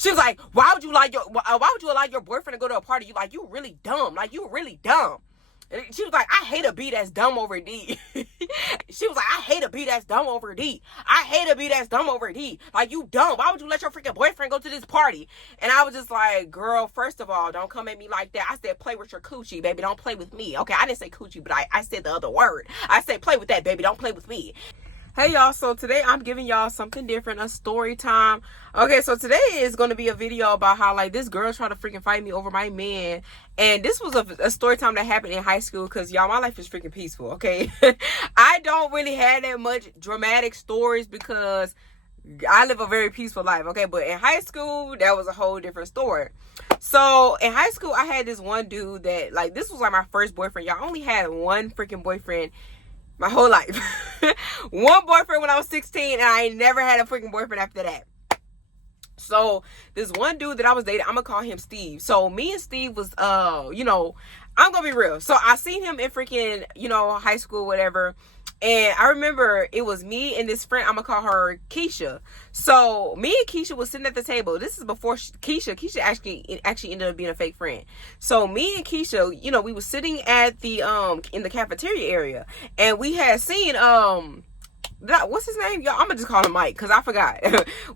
She was like, why would you allow your boyfriend to go to a party? You really dumb. Like, you really dumb. And she was like, I hate a B that's dumb over D. She was like, I hate a B that's dumb over D. I hate a B that's dumb over D. Like, you dumb. Why would you let your freaking boyfriend go to this party? And I was just like, girl, first of all, don't come at me like that. I said, play with your coochie, baby. Don't play with me. Okay, I didn't say coochie, but I said the other word. I said, play with that, baby. Don't play with me. Hey y'all, so today I'm giving y'all something different, a story time. Okay, so today is going to be a video about how like this girl tried to freaking fight me over my man. And this was a story time that happened in high school because y'all, my life is freaking peaceful, okay? I don't really have that much dramatic stories because I live a very peaceful life, okay? But in high school, that was a whole different story. So in high school, I had this one dude that like, this was like my first boyfriend. Y'all, only had one freaking boyfriend my whole life. One boyfriend when I was 16, and I ain't never had a freaking boyfriend after that. So this one dude that I was dating, I'm gonna call him Steve. So me and Steve was I'm gonna be real. So I seen him in freaking, high school, whatever. And I remember it was me and this friend, I'm gonna call her Keisha. So me and Keisha was sitting at the table. This is before Keisha actually ended up being a fake friend. So me and Keisha, we was sitting at the in the cafeteria area, and we had seen what's his name? Y'all, I'm gonna just call him Mike because I forgot.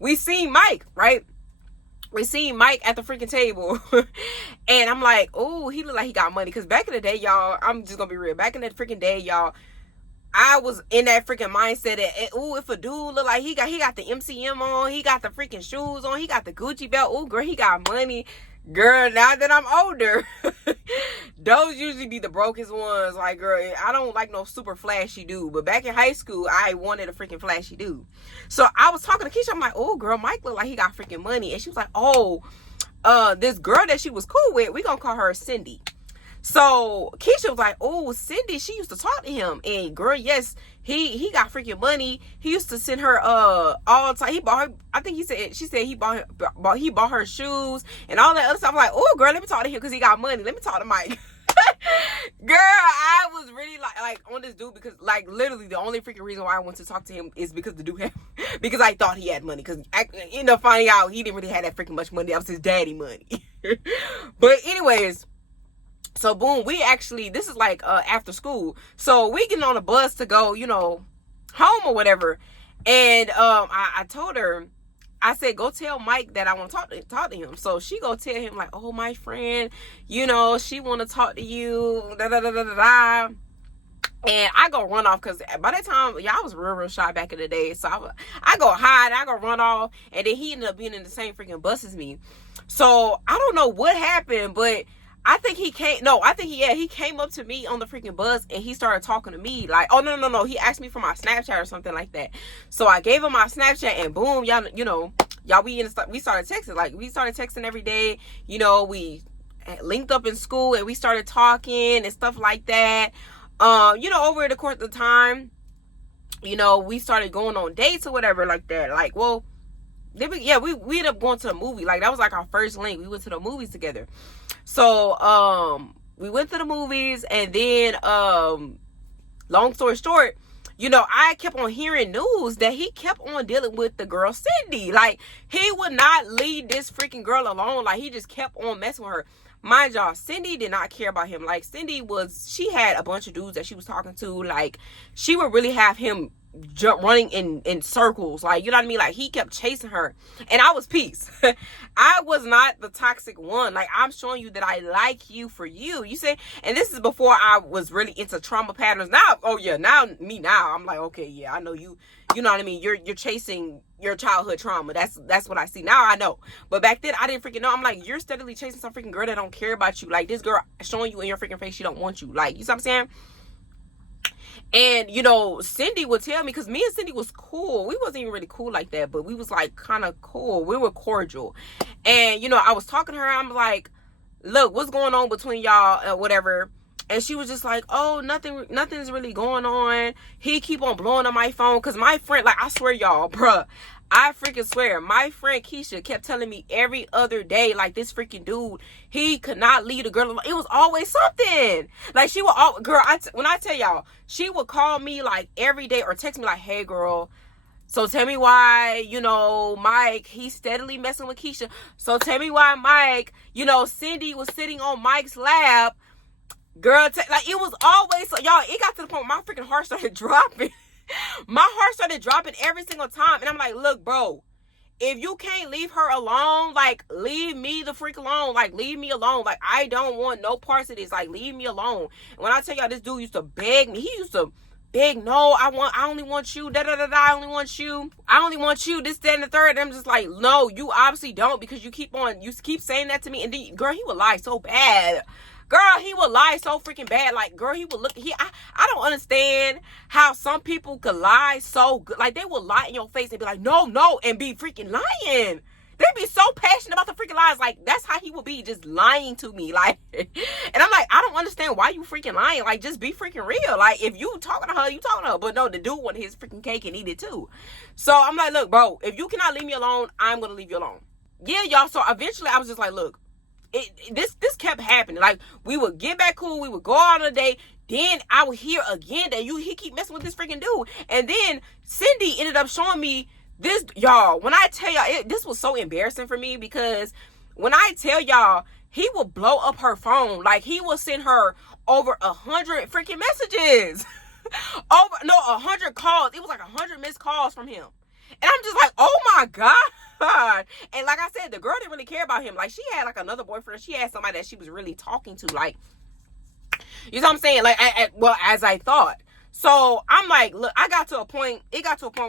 We seen Mike, right? We seen Mike at the freaking table. And I'm like, oh, he look like he got money. Because back in the day, y'all, I'm just gonna be real. Back in that freaking day, y'all, I was in that freaking mindset that, ooh, if a dude look like he got the MCM on, he got the freaking shoes on, he got the Gucci belt, ooh, girl, he got money. Girl, now that I'm older, those usually be the brokest ones. Like, girl, I don't like no super flashy dude. But back in high school, I wanted a freaking flashy dude. So I was talking to Keisha. I'm like, oh, girl, Mike look like he got freaking money. And she was like, oh, this girl that she was cool with, we gonna call her Cindy. So Keisha was like, oh, Cindy, she used to talk to him. And girl, yes, he got freaking money. He used to send her all the time. He bought her, I think she said he bought her shoes and all that other stuff. I'm like, oh girl, let me talk to him because he got money. Let me talk to Mike. Girl, I was really like on this dude because like literally the only freaking reason why I wanted to talk to him is because the dude had, because I thought he had money. Because I ended up finding out he didn't really have that freaking much money. That was his daddy money. But anyways, so boom, this is like after school. So we getting on a bus to go, home or whatever. And I told her, I said, go tell Mike that I want to talk to him. So she go tell him like, oh, my friend, she want to talk to you, da da da da da. And I go run off because by that time, I was real shy back in the day. So I go hide, I go run off, and then he ended up being in the same freaking bus as me. So I don't know what happened, but I think he came up to me on the freaking bus and he started talking to me like, oh, no. He asked me for my Snapchat or something like that. So I gave him my Snapchat and boom, y'all, we started texting. Like, we started texting every day. We linked up in school and we started talking and stuff like that. Over the course of the time, we started going on dates or whatever like that. Like, well, we ended up going to the movie. Like, that was like our first link. We went to the movies together. So, we went to the movies and then, long story short, I kept on hearing news that he kept on dealing with the girl Cindy. Like, he would not leave this freaking girl alone. Like, he just kept on messing with her. Mind y'all, Cindy did not care about him. Like, she had a bunch of dudes that she was talking to. Like, she would really have him running in circles, like, you know what I mean? Like, he kept chasing her and I was peace. I was not the toxic one. Like, I'm showing you that I like you for you, see? And this is before I was really into trauma patterns. Now, I'm like, okay, yeah, I know you know what I mean? You're chasing your childhood trauma. That's what I see now. I know, but back then I didn't freaking know. I'm like, you're steadily chasing some freaking girl that don't care about you. Like, this girl showing you in your freaking face she don't want you. Like, you see what I'm saying? And, Cindy would tell me, because me and Cindy was cool. We wasn't even really cool like that, but we was like kind of cool. We were cordial. And, I was talking to her. I'm like, look, what's going on between y'all, whatever. And she was just like, oh, nothing's really going on. He keep on blowing on my phone. Because my friend, like, I swear, y'all, bruh, I freaking swear, my friend Keisha kept telling me every other day, like, this freaking dude, he could not leave a girl alone. It was always something. Like, she would, when I tell y'all, she would call me, like, every day or text me, like, hey, girl, So tell me why, you know, Mike, he's steadily messing with Keisha. So tell me why Mike, you know, Cindy was sitting on Mike's lap. Girl, like, it was always, so, y'all, it got to the point where my freaking heart started dropping. My heart started dropping every single time. And I'm like, look, bro, if you can't leave her alone, like, leave me the freak alone. Like, leave me alone. Like, I don't want no parts of this. Like, leave me alone. And when I tell y'all, this dude used to beg me. He used to beg, no, I only want you, I only want you, this, that, and the third. And I'm just like, no, you obviously don't, because you keep saying that to me. And then, girl, he would lie so bad. Girl, he would lie so freaking bad. Like, girl, he would look, I don't understand how some people could lie so good. Like, they will lie in your face and be like, no, and be freaking lying. They be so passionate about the freaking lies. Like, that's how he would be, just lying to me. Like, and I'm like, I don't understand why you freaking lying. Like, just be freaking real. Like, if you talking to her, you talking to her. But no, the dude wanted his freaking cake and eat it too. So I'm like, look, bro, if you cannot leave me alone, I'm going to leave you alone. Yeah, y'all. So eventually I was just like, look, this kept happening. Like, we would get back cool. We would go out on a date. Then I would hear again that he keep messing with this freaking dude. And then Cindy ended up showing me this, y'all. When I tell y'all, this was so embarrassing for me, because when I tell y'all, he will blow up her phone. Like, he will send her over 100 freaking messages. 100 calls. It was like 100 missed calls from him. And I'm just like, oh my God. And like I said, the girl didn't really care about him. Like, she had like another boyfriend. She had somebody that she was really talking to. Like, you know what I'm saying? Like, well, as I thought. So I'm like, look, it got to a point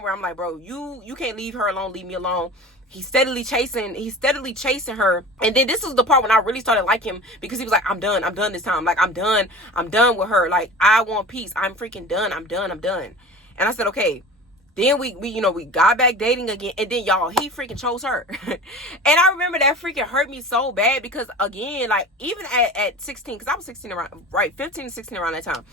where I'm like, bro, you can't leave her alone. Leave me alone. He's steadily chasing her. And then this is the part when I really started liking him, because he was like, I'm done this time. Like, I'm done with her. Like, I want peace. I'm freaking done. I'm done. And I said, okay. Then we got back dating again. And then, y'all, he freaking chose her. And I remember that freaking hurt me so bad, because, again, like, even at 16, because I was 16 around, right, 15 to 16 around that time,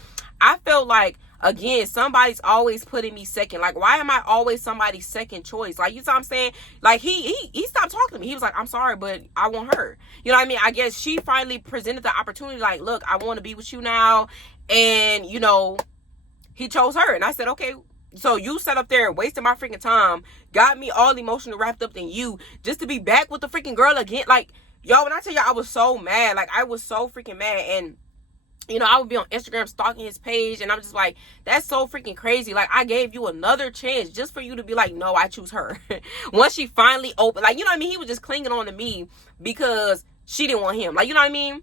I felt like, again, somebody's always putting me second. Like, why am I always somebody's second choice? Like, you know what I'm saying? Like, he stopped talking to me. He was like, I'm sorry, but I want her. You know what I mean? I guess she finally presented the opportunity, like, look, I want to be with you now. And, you know, he chose her. And I said, okay. So you sat up there and wasted my freaking time, got me all emotional wrapped up in you, just to be back with the freaking girl again. Like, y'all, when I tell y'all, I was so mad. Like, I was so freaking mad. And, you know, I would be on Instagram stalking his page, and I'm just like, that's so freaking crazy. Like, I gave you another chance just for you to be like, no, I choose her. Once she finally opened, like, you know what I mean? He was just clinging on to me because she didn't want him. Like, you know what I mean?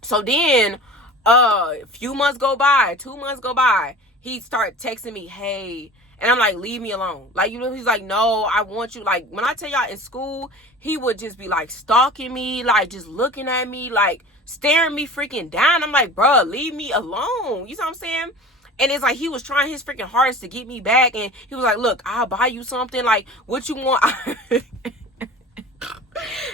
So then, a few months go by, 2 months go by. He started texting me, hey, and I'm like, leave me alone. Like, you know, he's like, no, I want you. Like, when I tell y'all, in school, he would just be like stalking me, like just looking at me, like staring me freaking down. I'm like, bruh, leave me alone. You know what I'm saying? And it's like, he was trying his freaking hardest to get me back. And he was like, look, I'll buy you something. Like, what you want?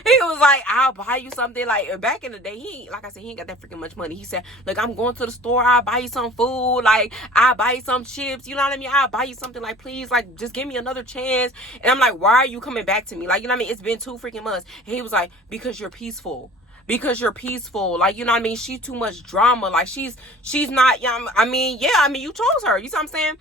He was like, I'll buy you something. Like, back in the day, like I said, he ain't got that freaking much money. He said, look, I'm going to the store. I'll buy you some food. Like, I'll buy you some chips. You know what I mean? I'll buy you something. Like, please, like, just give me another chance. And I'm like, why are you coming back to me? Like, you know what I mean? It's been 2 freaking months. And he was like, because you're peaceful. Like, you know what I mean? She's too much drama. Like, she's not, I mean, you chose her. You know what I'm saying?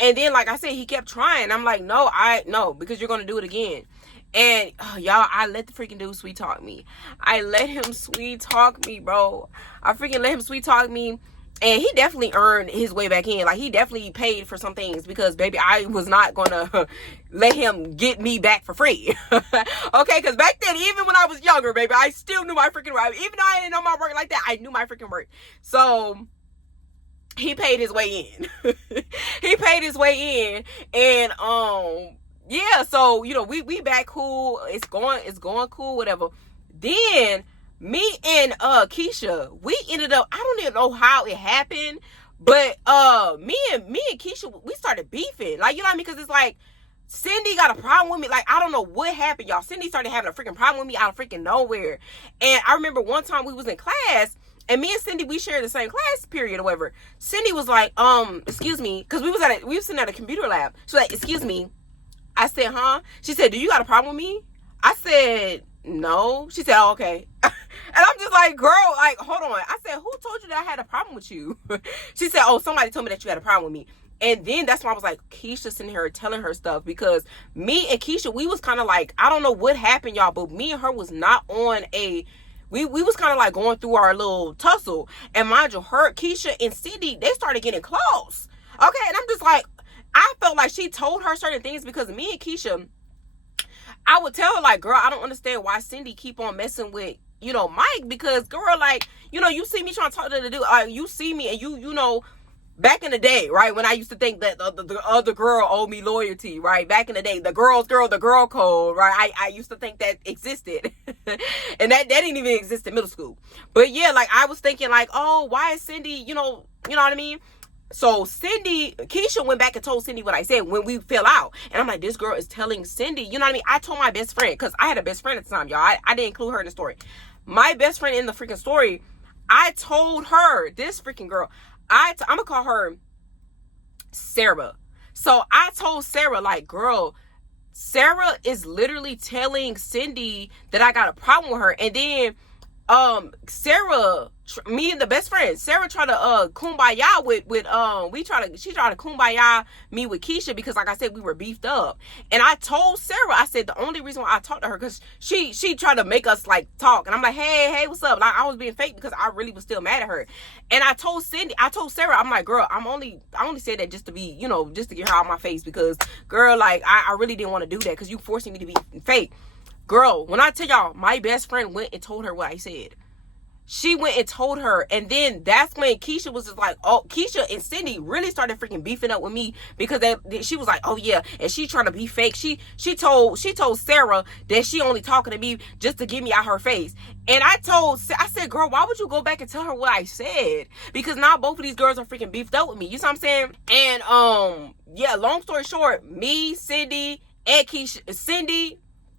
And then, like I said, he kept trying. I'm like, no, because you're going to do it again. And y'all, I let the freaking dude sweet talk me. I let him sweet talk me, bro. I freaking let him sweet talk me. And he definitely earned his way back in. Like, he definitely paid for some things, because, baby, I was not going to let him get me back for free. Okay, because back then, even when I was younger, baby, I still knew my freaking work. Even though I didn't know my work like that, I knew my freaking work. So he paid his way in. He paid his way in. And, yeah, so, you know, we back cool. It's going cool, whatever. Then me and Keisha, we ended up, I don't even know how it happened, but me and Keisha, we started beefing. Like, you know what I mean? Because it's like, Cindy got a problem with me. Like, I don't know what happened, y'all. Cindy started having a freaking problem with me out of freaking nowhere. And I remember one time we was in class, and me and Cindy, we shared the same class period or whatever. Cindy was like, excuse me, because we was sitting at a computer lab. She was like, excuse me. I said, huh? She said, do you got a problem with me? I said, no. She said, oh, okay. And I'm just like, girl, like, hold on. I said, who told you that I had a problem with you? She said, oh, somebody told me that you had a problem with me. And then that's why I was like, Keisha sitting here telling her stuff, because me and Keisha, we was kind of like, I don't know what happened, y'all, but me and her was not on a, we was kind of like going through our little tussle. And mind you, her, Keisha and Cindy, they started getting close. Okay, and I'm just like, I felt like she told her certain things, because me and Keisha, I would tell her like, girl, I don't understand why Cindy keep on messing with, you know, Mike, because girl, like, you know, you see me trying to talk to the dude, you see me, and you know, back in the day, right, when I used to think that the other girl owed me loyalty, right, back in the day, the girl code, right, I used to think that existed, and that didn't even exist in middle school. But yeah, like, I was thinking like, oh, why is Cindy, you know what I mean? So Keisha went back and told Cindy what I said when we fell out. And I'm like, this girl is telling Cindy, you know what I mean? I told my best friend, because I had a best friend at the time, y'all. I didn't include her in the story. My best friend in the freaking story, I told her, this freaking girl, I'm going to call her Sarah. So I told Sarah, like, girl, Sarah is literally telling Cindy that I got a problem with her. And then Sarah, me and the best friend, Sarah tried to kumbaya with she tried to kumbaya me with Keisha, because like I said, we were beefed up. And I told Sarah, I said the only reason why I talked to her, because she tried to make us like talk, and I'm like, hey, what's up? Like, I was being fake because I really was still mad at her. And I told Sarah, I'm like, girl, I only said that just to be, you know, just to get her out of my face, because girl, like, I really didn't want to do that, because you forcing me to be fake. Girl, when I tell y'all, my best friend went and told her what I said. She went and told her, and then that's when Keisha was just like, oh, Keisha and Cindy really started freaking beefing up with me, because she was like, oh yeah, and she trying to be fake. She told Sarah that she only talking to me just to get me out her face. And I said, girl, why would you go back and tell her what I said? Because now both of these girls are freaking beefed up with me. You know what I'm saying? And yeah, long story short, me, Cindy, and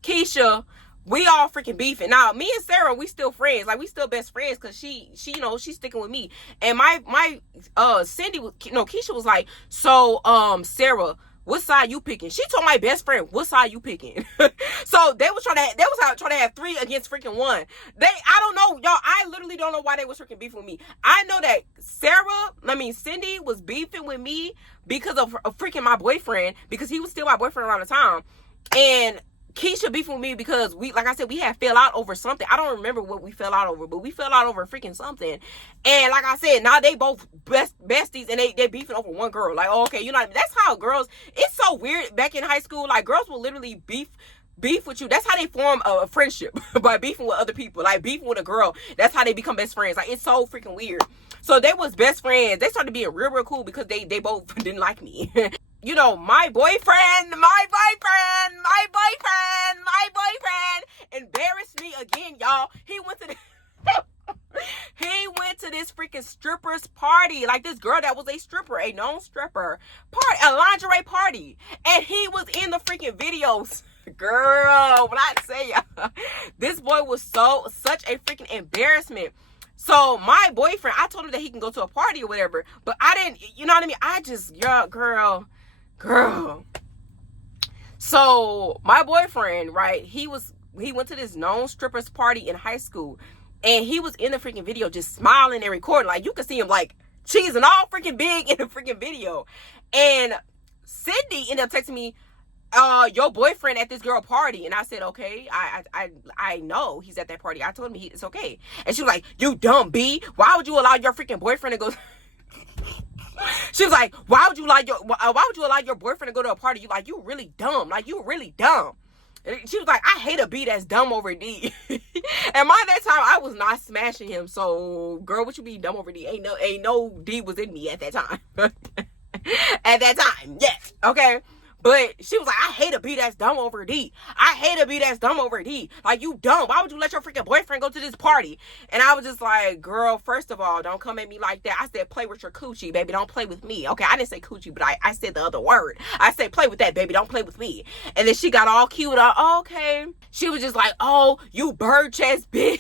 Keisha, we all freaking beefing. Now, me and Sarah, we still friends. Like, we still best friends, because she, you know, she's sticking with me. And Keisha was like, so, Sarah, what side you picking? She told my best friend, what side you picking? So they was trying to have 3 against freaking 1. I don't know, y'all. I literally don't know why they was freaking beefing with me. I know that Cindy was beefing with me because of freaking my boyfriend, because he was still my boyfriend around the time. And Keisha beefing with me because like I said, we had fell out over something. I don't remember what we fell out over, but we fell out over freaking something. And like I said, now they both besties, and they beefing over one girl. Like, oh, okay, you know what I mean? That's how girls, it's so weird back in high school. Like, girls will literally beef with you. That's how they form a friendship, by beefing with other people. Like, beefing with a girl, that's how they become best friends. Like, it's so freaking weird. So they was best friends. They started being real cool because they both didn't like me. You know, my boyfriend embarrassed me again, y'all. He went to this freaking strippers party. Like, this girl that was a stripper, a known stripper party, a lingerie party. And he was in the freaking videos. Girl, when I say y'all, this boy was such a freaking embarrassment. So my boyfriend, I told him that he can go to a party or whatever, but I didn't, you know what I mean? I just, girl. So my boyfriend, right, he went to this known strippers party in high school, and he was in the freaking video just smiling and recording. Like, you could see him like cheesing all freaking big in the freaking video. And Cindy ended up texting me, your boyfriend at this girl party. And I said, okay, I know he's at that party. I told him it's okay. And she was like, you dumb B, why would you allow your freaking boyfriend to go? She was like, why would you allow your boyfriend to go to a party? You really dumb. Like, you really dumb. And she was like, I hate a B that's dumb over D. And by that time, I was not smashing him. So, girl, what you mean dumb over D? Ain't no D was in me at that time. At that time, yes. Okay. But she was like, I hate a B that's dumb over D. I hate a B that's dumb over D. Like, you dumb. Why would you let your freaking boyfriend go to this party? And I was just like, girl, first of all, don't come at me like that. I said, play with your coochie, baby. Don't play with me. Okay, I didn't say coochie, but I said the other word. I said, play with that, baby. Don't play with me. And then she got all cute up. Oh, okay. She was just like, oh, you bird chest bitch.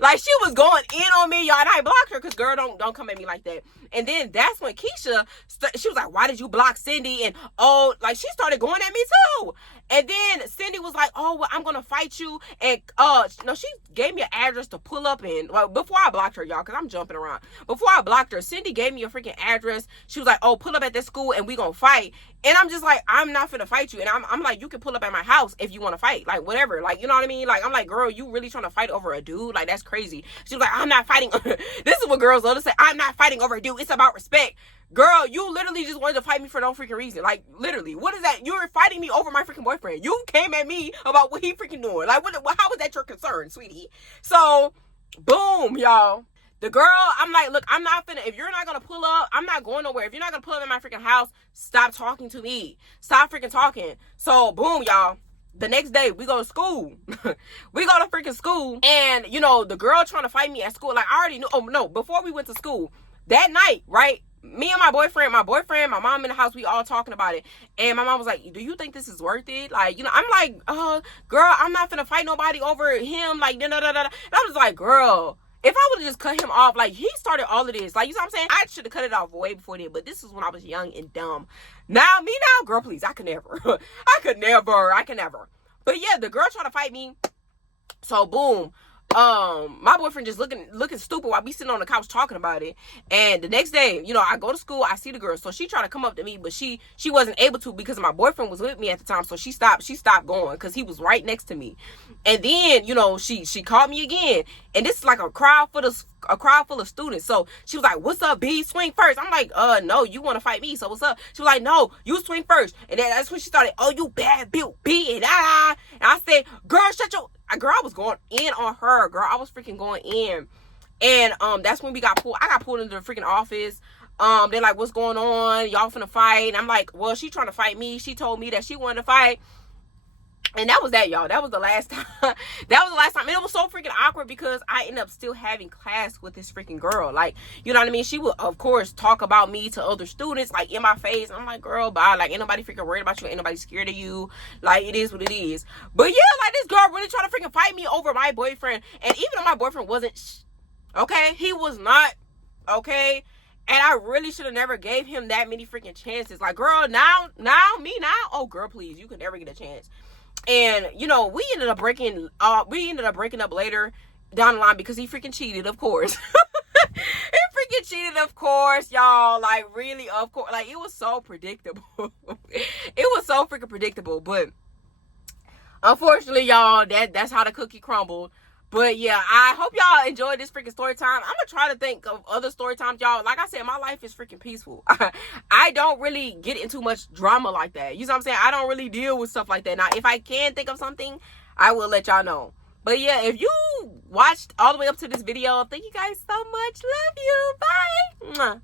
Like, she was going in on me, y'all, and I blocked her because, girl, don't come at me like that. And then that's when Keisha, she was like, why did you block Cindy? And, oh, like, she started going at me too. And then Cindy was like, oh, well, I'm going to fight you. And, no, she gave me an address to pull up in. Well, before I blocked her, y'all, because I'm jumping around. Before I blocked her, Cindy gave me a freaking address. She was like, oh, pull up at this school and we going to fight. And I'm just like, I'm not finna fight you. And I'm like, you can pull up at my house if you want to fight. Like, whatever. Like, you know what I mean? Like, I'm like, girl, you really trying to fight over a dude? Like, that's crazy. She was like, I'm not fighting. This is what girls love to say. I'm not fighting over a dude. It's about respect. Girl, you literally just wanted to fight me for no freaking reason. Like, literally. What is that? You were fighting me over my freaking boyfriend. You came at me about what he freaking doing. Like, how is that your concern, sweetie? So, boom, y'all. The girl, I'm like, look, I'm not finna, if you're not gonna pull up, I'm not going nowhere. If you're not gonna pull up in my freaking house, stop talking to me. Stop freaking talking. So, boom, y'all. The next day, we go to school. We go to freaking school. And, you know, the girl trying to fight me at school, like, I already knew. Oh, no, before we went to school, that night, right? Me and my boyfriend, my mom in the house, we all talking about it. And my mom was like, do you think this is worth it? Like, you know, I'm like, girl, I'm not finna fight nobody over him. Like, da da da da. And I was like, girl, if I would have just cut him off, like, he started all of this. Like, you know what I'm saying? I should have cut it off way before then. But this is when I was young and dumb. Now, girl, please, I could never. I can never. But yeah, the girl trying to fight me. So, boom. My boyfriend just looking stupid while we sitting on the couch talking about it. And the next day, you know, I go to school, I see the girl. So she tried to come up to me, but she wasn't able to because my boyfriend was with me at the time. So she stopped going because he was right next to me. And then, you know, she called me again. And this is like a crowd full of students. So she was like, what's up, B? Swing first. I'm like, no, you want to fight me. So what's up? She was like, no, you swing first. And then that's when she started, oh, you bad built B. And I said, girl, shut your... Girl, I was going in on her. Girl, I was freaking going in. And that's when we got pulled. I got pulled into the freaking office. They're like, what's going on? Y'all finna fight? And I'm like, well, she trying to fight me. She told me that she wanted to fight. And that was that, y'all. That was the last time. That was the last time. And it was so freaking awkward because I ended up still having class with this freaking girl. Like, you know what I mean? She would, of course, talk about me to other students, like, in my face. I'm like, girl, bye. Like, ain't nobody freaking worried about you. Ain't nobody scared of you. Like, it is what it is. But yeah, like, this girl really trying to freaking fight me over my boyfriend. And even though my boyfriend wasn't, okay? He was not, okay? And I really should have never gave him that many freaking chances. Like, girl, now, oh, girl, please, you could never get a chance. And, you know, we ended up breaking up later down the line because he freaking cheated, of course. He freaking cheated, of course, y'all. Like, really, of course. Like, it was so predictable. It was so freaking predictable. But, unfortunately, y'all, that's how the cookie crumbled. But yeah, I hope y'all enjoyed this freaking story time. I'm gonna try to think of other story times, y'all. Like I said, my life is freaking peaceful. I don't really get into much drama like that. You know what I'm saying? I don't really deal with stuff like that. Now, if I can think of something, I will let y'all know. But yeah, if you watched all the way up to this video, thank you guys so much. Love you. Bye. Mwah.